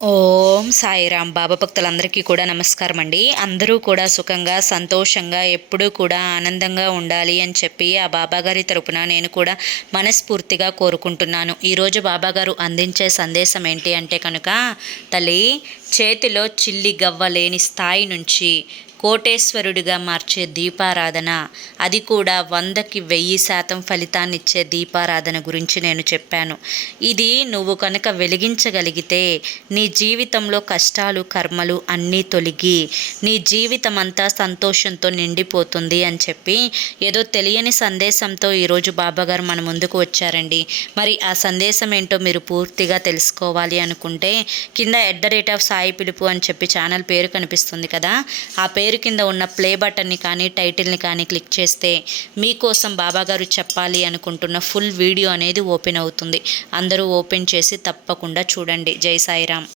Oh, ఓం సాయిరామ్. బాబా భక్తులందరికీ కూడా నమస్కారం అండి. అందరూ కూడా సుఖంగా సంతోషంగా ఎప్పుడూ కూడా ఆనందంగా ఉండాలి అని చెప్పి ఆ బాబాగారి తరపున నేను కూడా మనస్ఫూర్తిగా కోరుకుంటున్నాను. ఈరోజు బాబాగారు అందించే సందేశం ఏంటి అంటే కనుక తల్లి చేతిలో చిల్లి గవ్వ లేని స్థాయి నుంచి కోటేశ్వరుడిగా మార్చే దీపారాధన అది కూడా వందకి వెయ్యి శాతం ఫలితాన్ని ఇచ్చే దీపారాధన గురించి నేను చెప్పాను. ఇది నువ్వు కనుక వెలిగించగలిగితే నీ జీవితంలో జీవితంలో కష్టాలు కర్మలు అన్నీ తొలగి నీ జీవితం అంతా సంతోషంతో నిండిపోతుంది అని చెప్పి ఏదో తెలియని సందేశంతో ఈరోజు బాబాగారు మన ముందుకు వచ్చారండి. మరి ఆ సందేశం ఏంటో మీరు పూర్తిగా తెలుసుకోవాలి అనుకుంటే కింద at the rate of Sai పిలుపు అని చెప్పి ఛానల్ పేరు కనిపిస్తుంది కదా. ఆ పేరు కింద ఉన్న ప్లే బటన్ని కానీ టైటిల్ని కానీ క్లిక్ చేస్తే మీకోసం బాబాగారు చెప్పాలి అనుకుంటున్న ఫుల్ వీడియో అనేది ఓపెన్ అవుతుంది. అందరూ ఓపెన్ చేసి తప్పకుండా చూడండి. జై సాయిరామ్.